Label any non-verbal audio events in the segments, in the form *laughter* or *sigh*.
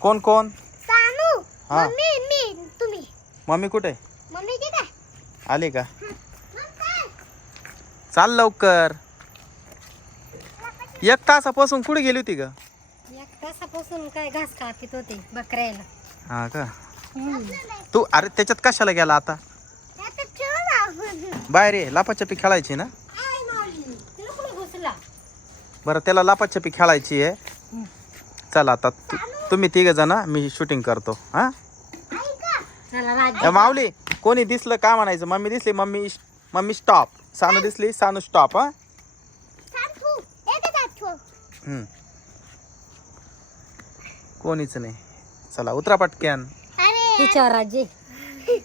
कोण कोण? सानू हा. मम्मी मी तुम्ही. मम्मी कुठे? मम्मी की आली का? चाल लवकर. एक तासापासून कुठे गेली होती ग? एक तासापासून काय घास खातीत होते बकऱ्याला. हा का. तू अरे त्याच्यात कशाला गेला आता. बाहेर ये लापाछपी खेळायची ना? घुसला? बरं त्याला लापाछपी खेळायची आहे. चला आता तु- तुम्ही तिघ जण मी शूटिंग करतो हा? ए, माऊली कोणी दिसलं काय म्हणायचं? मम्मी दिसली मम्मी मम्मी स्टॉप सानू दिसली सानू स्टॉप हा? एकच हम्म. कोणीच नाही. चला उतरा पटक्यान अरे. तिच्यावर राज्य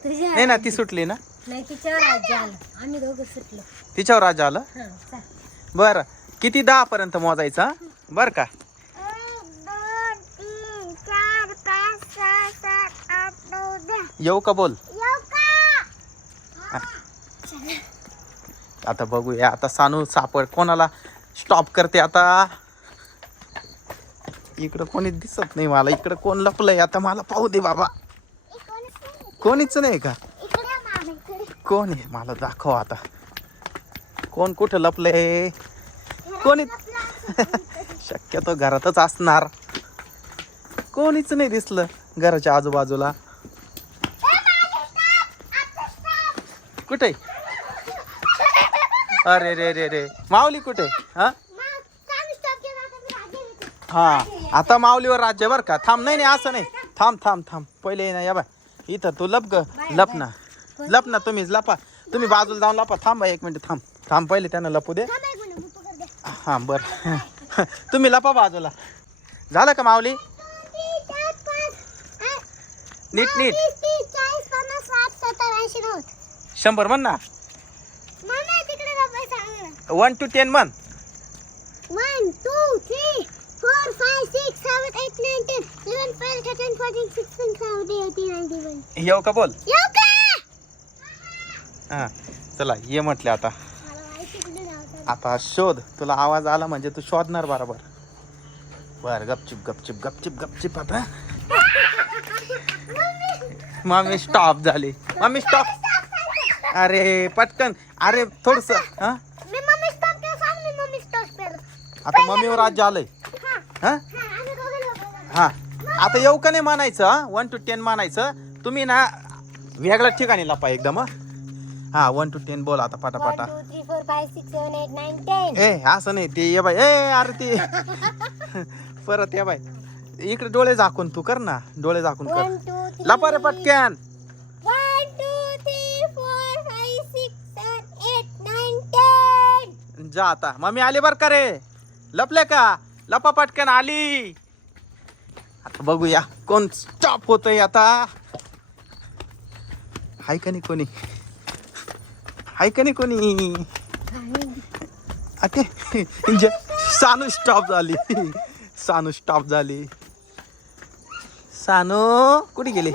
तुझ्या नाही ना ती सुटली ना? नाही तिच्यावर राज्य आलं. आम्ही दोघं सुटलो. तिच्यावर राजा आलं? हा चल. बरं. किती दहा पर्यंत मोजायचं हा? बरं का? येऊ का बोल? आता बघूया आता सानू सापड कोणाला स्टॉप करते आता? इकडं कोणी दिसत नाही मला इकडं कोण लपलंय आता मला पाहू दे बाबा. कोणीच नाही. का? कोण आहे? मला दाखव आता. कोण कुठं लपलंय? कोणी शक्यतो घरातच असणार. कोणीच नाही दिसलं घराच्या आजूबाजूला. कुठे? अरे रे रे रे. माऊली कुठे? हा? आता हा. आता माऊलीवर राज्य बर का? थांब नाही नाही असं नाही. थांब थांब थांब. पहिले ना या बा इथं तू लप ग लप ना लप ना तुम्हीच लपा. तुम्ही बाजूला जाऊन लपा. थांब एक मिनिट थांब. थांब पहिले त्यांना लपू दे. हां बरं हा *laughs* बर. तुम्ही लपा बाजूला. झालं का माऊली? नीट नीट. शंभर म्हण ना. मामा. वन टू टेन म्हण. Nineteen, twenty. येऊ का बोल? येऊ का? हा चला ये म्हटले आता. आता शोध. तुला आवाज आला म्हणजे तू शोधणार बरोबर. बर गपचिप गपचिप गपचिप गपचिप आता. *laughs* मम्मी स्टॉप झाली. मम्मी स्टॉप अरे पटकन. अरे थोडस हा? मी मम्मी stop केलं, सांग मी मम्मी stop केलं. आता मम्मीवर राज्य आलंय. हा, हा? हा, आम्ही दोघं लपवलं. हा. आता येऊ का नाही मानायचं वन टू टेन मानायचं. तुम्ही ना वेगळ्याच ठिकाणी लपा एकदम हं? हा वन टू टेन बोल आता One, पाटापाटा. two, three, four, five, six, seven, eight, nine, ten. ए असं नाही ते ये बाय ए अरे ते. *laughs* परत ये बाय इकडे डोळे झाकून तू कर ना. डोळे झाकून कर. One, two, three. लपा रे पटक्यान जा आता. मम्मी आली बर का रे? लपले का? लपा पटकन आली. आता बघूया कोण स्टॉप होतय आता. हाय का नाही कोणी? हाय का नाही कोणी? अते सानू स्टॉप झाली. सानू स्टॉप झाली. सानू कुठे गेली?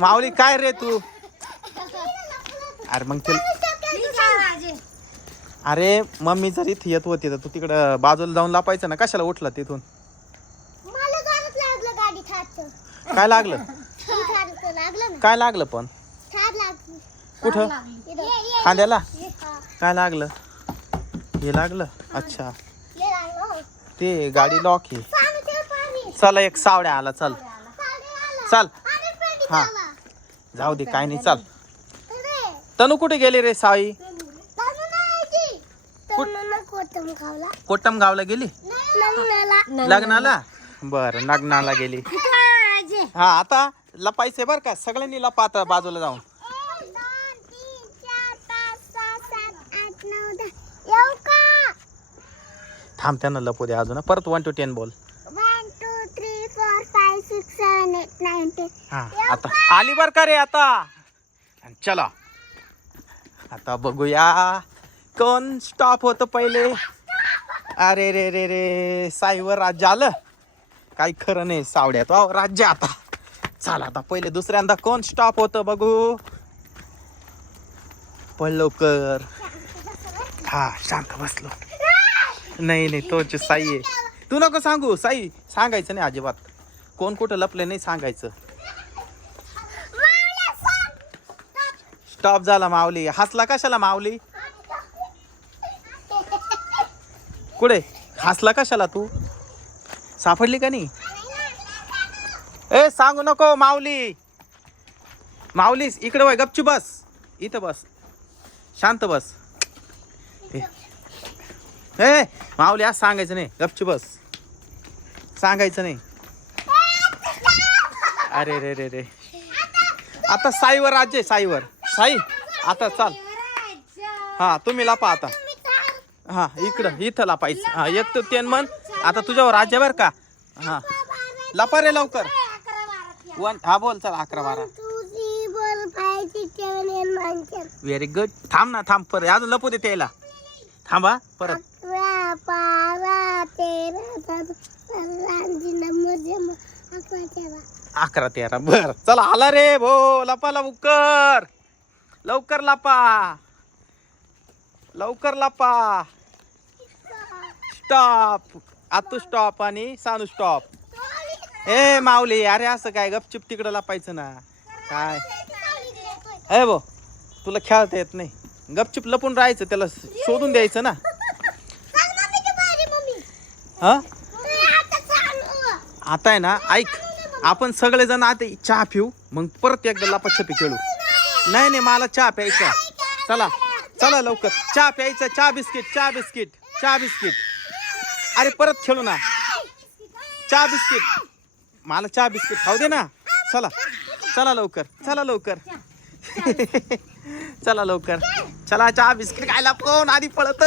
माऊली काय रे तू? अरे मग ते अरे मम्मी जर इथे येत होती तर तू तिकडं बाजूला जाऊन लापायचं ना कशाला उठला तिथून? मला जोरात लागलं गाडी ठारचं. काय लागलं? ठारचं लागलं ना. काय लागलं पण? ठार लागली. कुठं? इथं. ये, ये, खांद्याला? ये. हा, काय लागलं? हे लागलं? अच्छा. ये लागलं. ते गाडी लॉक आहे. पाणी. चला एक सावड्या आला चल. आला. चल. आणि हा. जाऊ दे काय नाही चल. अरे, तनू कुठे गेली रे साई? कोटम गावला गेली? लग्नाला. लग्नाला? बर लग्नाला गेली. हा आता लपायचे बर का सगळ्यांनी लपा आता बाजूला जाऊन? थांब त्यांना लपू दे अजून. परत वन टू टेन बोल. हा आता आली बर का रे आता? चला. आता बघूया. कोण स्टॉप होतं पहिले. अरे रे रे रे. साईवर राज्य आलं. काही खरं नाही सावड्यात. वा राज्य आता. चाल आता पहिले दुसऱ्यांदा कोण स्टॉप होतं बघू. पण लवकर. हा शांत बसलो. नाही नाही तोच साई आहे. तू नको सांगू साई. सांगायचं नाही अजिबात. कोण कुठं लपलं नाही सांगायचं. स्टॉप झाला माऊली. हसला कशाला माऊली? कुठे? हसला कशाला तू? सापडली का नाही? ए सांगू नको माऊली. माऊली इकडे वय गपची बस. इथं बस. शांत बस. ए. ए, माऊली आज सांगायचं नाही. गपची बस. सांगायचं नाही. अरे रे रे रे. आता साईवर राज्य साईवर. साई आता चाल. हा तुम्ही लापा आता. हा इकडं इथं लापायचं. हा एक तर तेन मन आता तुझ्यावर राज्य बर का? हा. लपा रे लवकर. वन हा बोल चल अकरा बारा. व्हेरी गुड थांब ना थांब परत. अजून लपू दे त्याला. थांबा परत. अकरा तेरा अकरा तेरा. बर. चला आला रे भो लपा लवकर. लवकर लपा. लवकर लपा. स्टॉप आतू स्टॉप आणि सानू स्टॉप ए माऊली अरे असं काय गपचिप तिकडं लपायचं ना? काय? अय भो तुला खेळता येत नाही. गपचिप लपून राहायचं त्याला शोधून द्यायचं ना. हा? आता आहे ना ऐक आपण सगळेजण आता चहा पिऊ मग परत एकदा लपाछपी खेळू. नाही नाही मला चहा प्यायचा चला चला लवकर. चहा प्यायचा चहा बिस्किट चहा बिस्किट चहा बिस्किट. अरे परत खेळू ना. चहा बिस्किट. मला चहा बिस्किट खाऊ दे ना. चला. चला लवकर. चला लवकर. *laughs* चला लवकर. चला चहा बिस्किट खायला कोण आधी पळत?